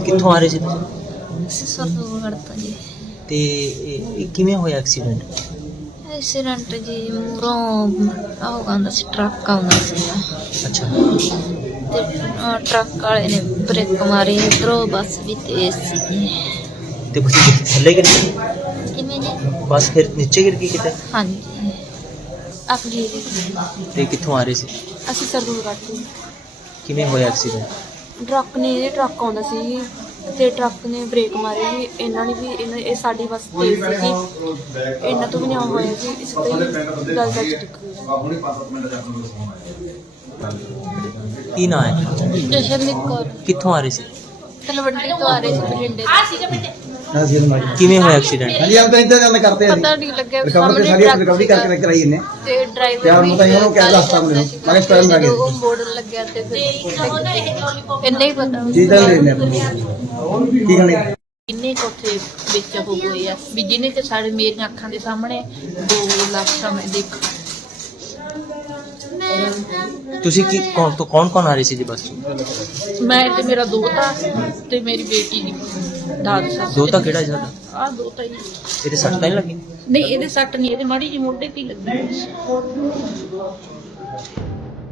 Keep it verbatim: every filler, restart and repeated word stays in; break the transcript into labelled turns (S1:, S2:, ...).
S1: ਕਿੱਥੋਂ ਆ ਰਹੇ ਸੀ ਤੁਸੀਂ?
S2: ਅਸੀਂ ਸਰਦੂਲਗੜ੍ਹ ਤੋਂ ਜੀ।
S1: ਤੇ ਇਹ ਇਹ ਕਿਵੇਂ ਹੋਇਆ ਐਕਸੀਡੈਂਟ?
S2: ਐਕਸੀਡੈਂਟ ਜੀ ਮੂਹਰੋਂ ਉਹ ਆਉਂਦਾ ਸੀ, ਟਰੱਕ ਆਉਂਦਾ ਸੀ
S1: ਅੱਛਾ।
S2: ਤੇ ਅਹ ਟਰੱਕ ਵਾਲੇ ਨੇ ਬ੍ਰੇਕ ਮਾਰੀ, ਇੱਧਰੋਂ ਬੱਸ ਵੀ ਤੇਜ਼ ਸੀ।
S1: ਤੇ ਤੁਸੀਂ ਥੱਲੇ ਗਿਰ ਗਏ?
S2: ਕਿਵੇਂ ਜੀ?
S1: ਬੱਸ ਫਿਰ ਨੀਚੇ ਗਿਰ ਗਈ ਕਿਤੇ?
S2: ਹਾਂਜੀ ਆਪਣੀ।
S1: ਤੇ ਕਿੱਥੋਂ ਆ ਰਹੇ ਸੀ?
S3: ਅਸੀਂ ਸਰਦੂਲਗੜ੍ਹ ਤੋਂ।
S1: ਕਿਵੇਂ ਹੋਇਆ ਐਕਸੀਡੈਂਟ?
S3: ਟਰੱਕ ਨੇ ਇਹ ਟਰੱਕ ਆਉਂਦਾ ਸੀ ਤੇ ਟਰੱਕ ਨੇ ਬ੍ਰੇਕ ਮਾਰੀ ਜੀ। ਇਹਨਾਂ ਨੇ ਵੀ ਇਹਨਾਂ ਇਹ ਸਾਡੀ ਬੱਸ ਤੇਜ਼ ਸੀਗੀ, ਇਹਨਾਂ ਤੋਂ ਵੀ ਨਹੀਂ ਹੋਇਆ ਜੀ। ਇਸ ਤੇ ਗੱਲ ਦਾ ਟਿਕ
S1: ਕੀ ਨਾਂ ਹੈ?
S2: ਜਸ਼ਨਦੀਪ ਕੌਰ
S1: ਕਿੱਥੋਂ ਆ ਰਹੇ ਸੀ?
S2: ਤਲਵੰਡੀ ਤੋਂ ਆ ਰਹੇ ਸੀ ਬਠਿੰਡੇ ਤੋਂ।
S1: ਕਿਵੇਂ ਹੋਇਆ ਐਕਸੀਡੈਂਟ?
S4: ਹਾਂਜੀ हम तो इधर जाने करते हैं
S2: ਪਤਾ ਨਹੀਂ ਲੱਗਿਆ
S4: रिकवरी
S2: ਸਾਹਮਣੇ
S4: सारी
S2: ਟਰੱਕ
S4: रिकवरी करके लेकर आई इन्हें
S2: ਤੇ ਡਰਾਈਵਰ
S4: क्या
S2: ਵੀ
S4: बताइए उन्होंने क्या रास्ता मिले मगर टाइम लगे
S2: ਉਹ ਮੋੜਨ ਲੱਗਿਆ ਤੇ ਫਿਰ ਇੰਨਾ ਹੀ ਪਤਾ
S4: जी दल लेने ठीक है
S5: ਕਿੰਨੇ ਕੁ ਉੱਥੇ ਵਿੱਚ ਹੋ ਗਏ ਆ ਵੀ ਜਿਹਨੇ ਕਿ ਸਾਡੇ ਮੇਰੀਆਂ ਅੱਖਾਂ ਦੇ ਸਾਹਮਣੇ ਦੋ ਲਾਸ਼ਾਂ ਮੈਂ ਦੇਖ।
S1: ਤੁਸੀਂ ਕੀ ਕੌਣ ਤੋਂ ਕੌਣ ਕੌਣ ਆ ਰਹੇ ਸੀ ਜੀ ਬੱਸ 'ਚ?
S5: ਮੈਂ ਤੇ ਮੇਰਾ ਦੋਤਾ ਤੇ ਮੇਰੀ ਬੇਟੀ ਦੀ ਦਾਦ ਸੱਸ।
S1: ਦੋਤਾ ਕਿਹੜਾ ਜੀ ਤੁਹਾਡਾ?
S5: ਆ ਦੋਤਾ ਹੀ।
S1: ਇਹਦੇ ਸੱਟ ਤਾਂ ਨਹੀਂ ਲੱਗੀ?
S5: ਨਹੀਂ ਇਹਦੇ ਸੱਟ ਨਹੀਂ, ਇਹਦੇ ਮਾੜੀ ਜਿਹੀ ਮੋਢੇ ਤੇ ਹੀ ਲੱਗੀ।